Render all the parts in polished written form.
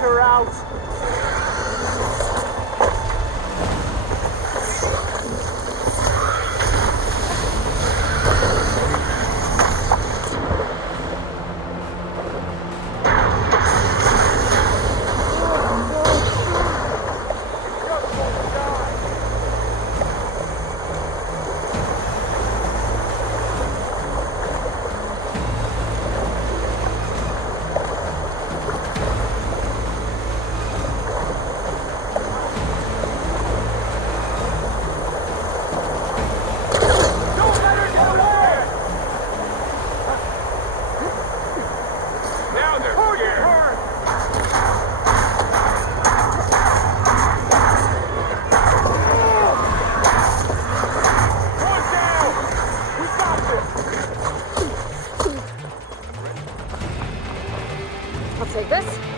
Her out. I'll take this.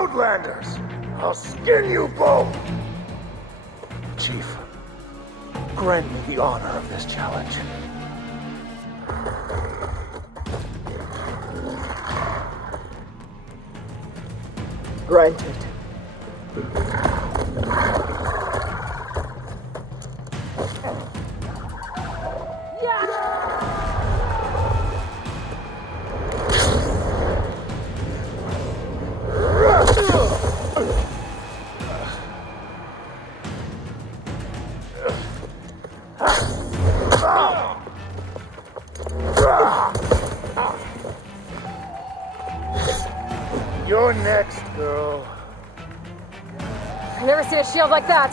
Outlanders! I'll skin you both! Chief, grant me the honor of this challenge. Granted. You're next, girl. I've never seen a shield like that.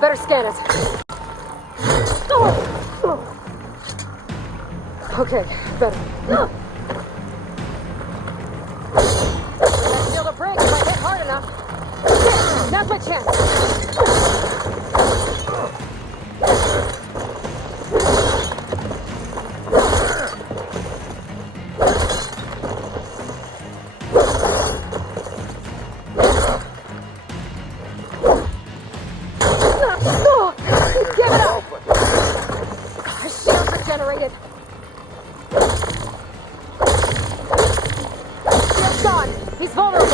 Better scan it. Okay, better. That shield will break if I hit hard enough. Now's my chance. Give it up! Our shields are generated. Shield's gone. He's vulnerable.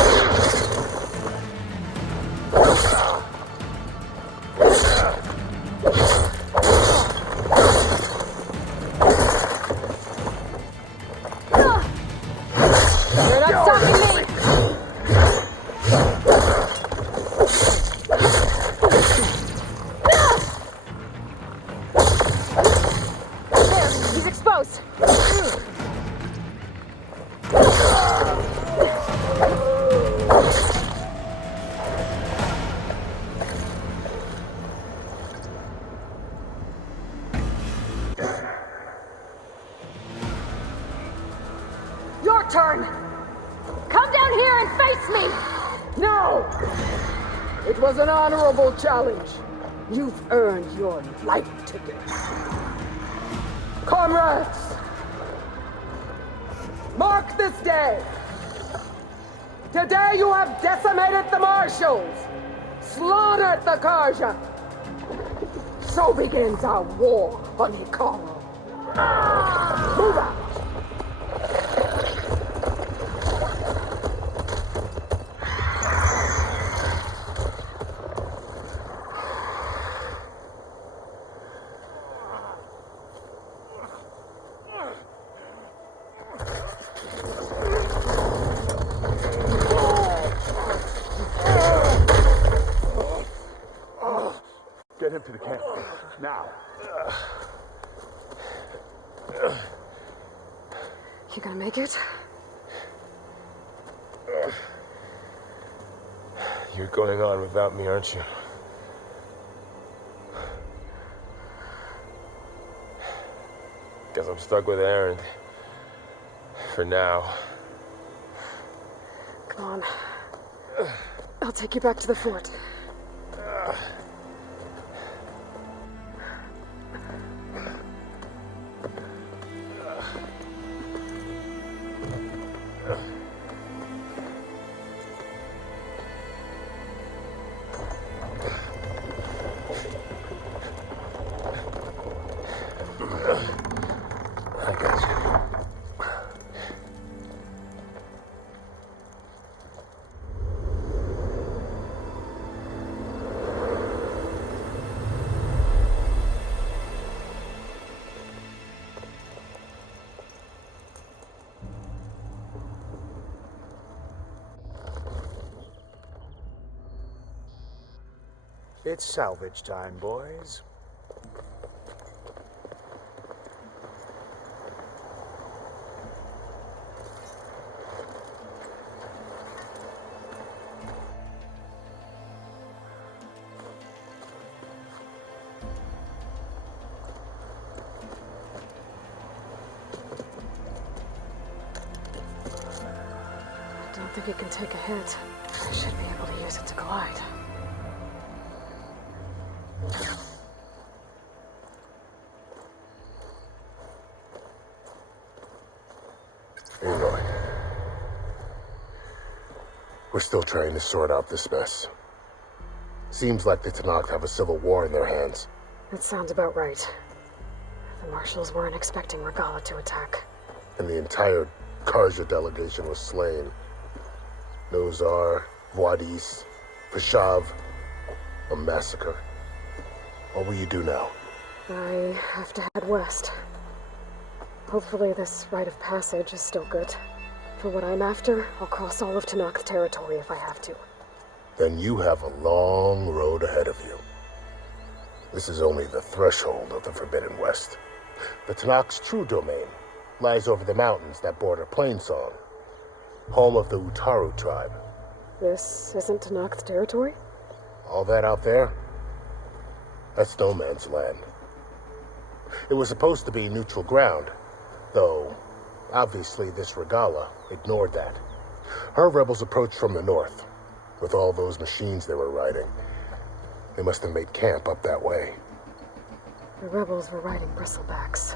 You're not stopping me! There, he's exposed. Your turn! Come down here and face me! No! It was an honorable challenge. You've earned your life today. Comrades! Mark this day! Today you have decimated the marshals, slaughtered the Karja. So begins our war on Hikaru. Move out! Get him to the camp. Now. You gonna make it? You're going on without me, aren't you? Guess I'm stuck with Aaron. For now. Come on. I'll take you back to the fort. I got you. It's salvage time, boys. I don't think it can take a hit. I should be able to use it to glide. Here you go. We're still trying to sort out this mess. Seems like the Tanakh have a civil war in their hands. That sounds about right. The Marshals weren't expecting Regala to attack. And the entire Karja delegation was slain. Nozar, Wadis, Fashav, a massacre. What will you do now? I have to head west. Hopefully this rite of passage is still good. For what I'm after, I'll cross all of Tanakh's territory if I have to. Then you have a long road ahead of you. This is only the threshold of the Forbidden West. The Tanakh's true domain lies over the mountains that border Plainsong, home of the Utaru tribe. This isn't Tanakh's territory? All that out there? That's no man's land. It was supposed to be neutral ground, though obviously this Regala ignored that. Her rebels approached from the north, with all those machines they were riding. They must have made camp up that way. The rebels were riding bristlebacks.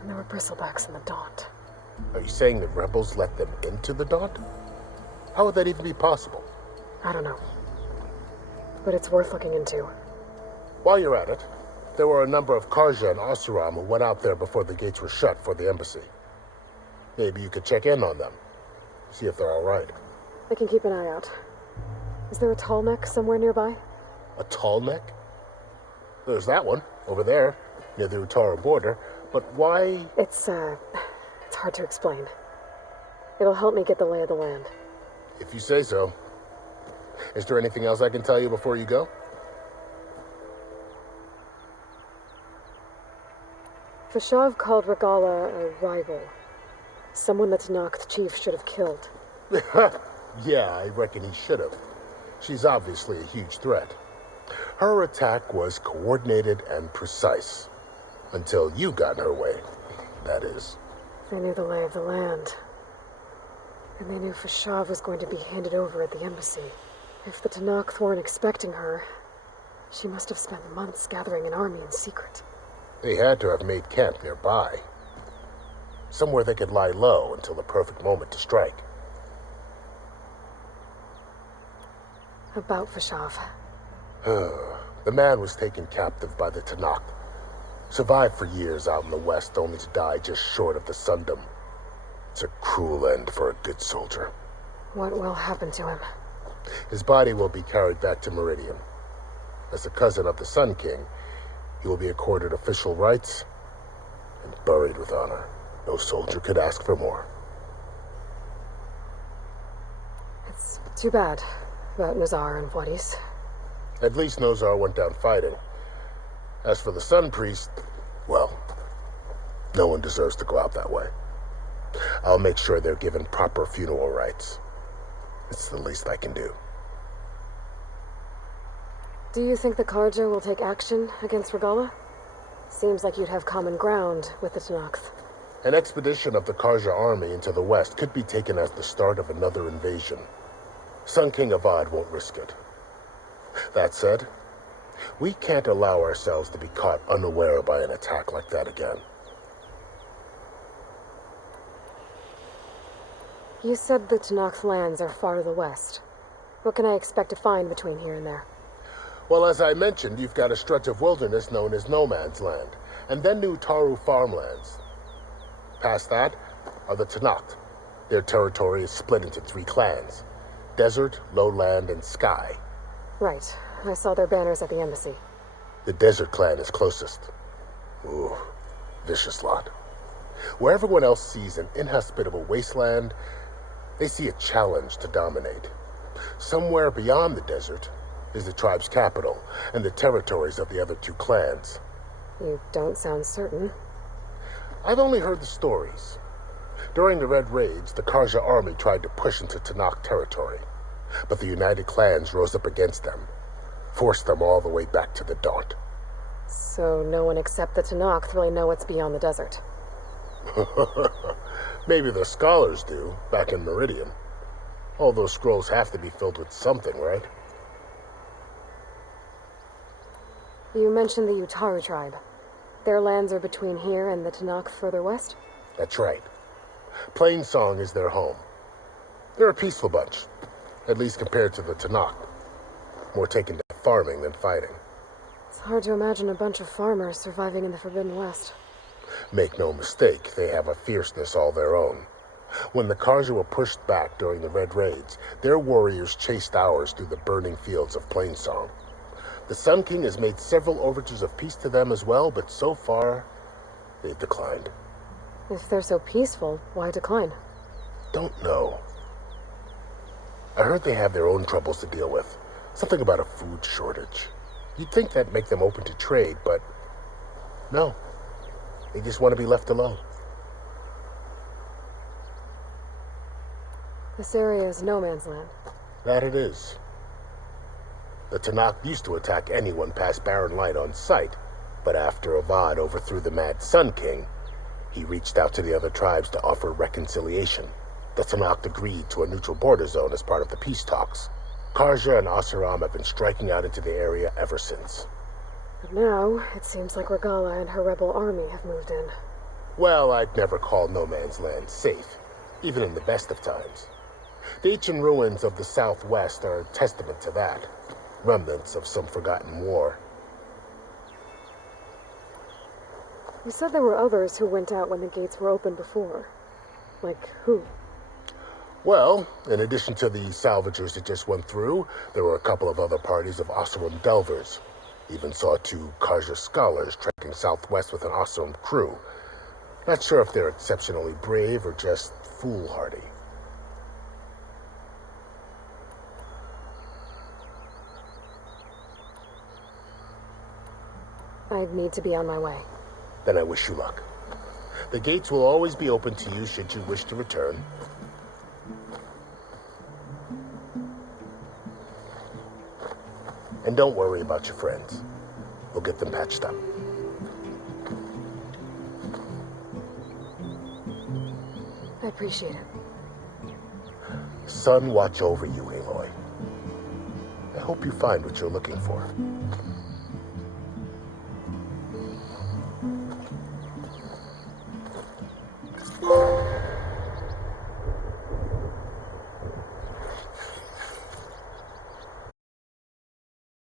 And there were bristlebacks in the Daunt. Are you saying the rebels let them into the Daunt? How would that even be possible? I don't know. But it's worth looking into. While you're at it, there were a number of Karja and Asuram who went out there before the gates were shut for the embassy. Maybe you could check in on them, see if they're all right. I can keep an eye out. Is there a tall neck somewhere nearby? A tall neck? There's that one, over there, near the Utaru border, but why? It's hard to explain. It'll help me get the lay of the land. If you say so. Is there anything else I can tell you before you go? Fashav called Regala a rival. Someone the Tanakh chief should have killed. Yeah, I reckon he should have. She's obviously a huge threat. Her attack was coordinated and precise. Until you got in her way, that is. They knew the lay of the land. And they knew Fashav was going to be handed over at the embassy. If the Tanakh weren't expecting her, she must have spent months gathering an army in secret. They had to have made camp nearby. Somewhere they could lie low until the perfect moment to strike. About Fashav. The man was taken captive by the Tanakh. Survived for years out in the west, only to die just short of the Sundom. It's a cruel end for a good soldier. What will happen to him? His body will be carried back to Meridian. As a cousin of the Sun King, he will be accorded official rights and buried with honor. No soldier could ask for more. It's too bad about Nazar and Wadis. At least Nozar went down fighting. As for the Sun Priest, well, no one deserves to go out that way. I'll make sure they're given proper funeral rites. It's the least I can do. Do you think the Karja will take action against Regala? Seems like you'd have common ground with the Tanakh. An expedition of the Karja army into the west could be taken as the start of another invasion. Sun King Avad won't risk it. That said, we can't allow ourselves to be caught unaware by an attack like that again. You said the Tanakh lands are far to the west. What can I expect to find between here and there? Well, as I mentioned, you've got a stretch of wilderness known as No Man's Land, and then New Taru farmlands. Past that are the Tanakh. Their territory is split into 3 clans: Desert, Lowland, and Sky. Right. I saw their banners at the embassy. The Desert clan is closest. Ooh, vicious lot. Where everyone else sees an inhospitable wasteland, they see a challenge to dominate. Somewhere beyond the desert is the tribe's capital and the territories of the other 2 clans. You don't sound certain. I've only heard the stories. During the Red Raids, the Karja army tried to push into Tanakh territory, but the United Clans rose up against them, forced them all the way back to the Daunt. So no one except the Tanakh really know what's beyond the desert. Maybe the scholars do, back in Meridian. All those scrolls have to be filled with something, right? You mentioned the Utaru tribe. Their lands are between here and the Tanakh further west? That's right. Plainsong is their home. They're a peaceful bunch, at least compared to the Tanakh. More taken to farming than fighting. It's hard to imagine a bunch of farmers surviving in the Forbidden West. Make no mistake, they have a fierceness all their own. When the Karja were pushed back during the Red Raids, their warriors chased ours through the burning fields of Plainsong. The Sun King has made several overtures of peace to them as well, but so far, they've declined. If they're so peaceful, why decline? Don't know. I heard they have their own troubles to deal with. Something about a food shortage. You'd think that'd make them open to trade, but no. They just want to be left alone. This area is no man's land. That it is. The Tanakh used to attack anyone past Barren Light on sight, but after Avad overthrew the Mad Sun King, he reached out to the other tribes to offer reconciliation. The Tanakh agreed to a neutral border zone as part of the peace talks. Karja and Asuram have been striking out into the area ever since. But now, it seems like Regala and her rebel army have moved in. Well, I'd never call no man's land safe, even in the best of times. The ancient ruins of the Southwest are a testament to that. Remnants of some forgotten war. You said there were others who went out when the gates were open before. Like who? Well, in addition to the salvagers that just went through, there were a couple of other parties of Oseram delvers. Even saw 2 Karja scholars trekking southwest with an Oseram crew. Not sure if they're exceptionally brave or just foolhardy. I'd need to be on my way. Then I wish you luck. The gates will always be open to you should you wish to return. And don't worry about your friends. We'll get them patched up. I appreciate it. Sun watch over you, Aloy. I hope you find what you're looking for.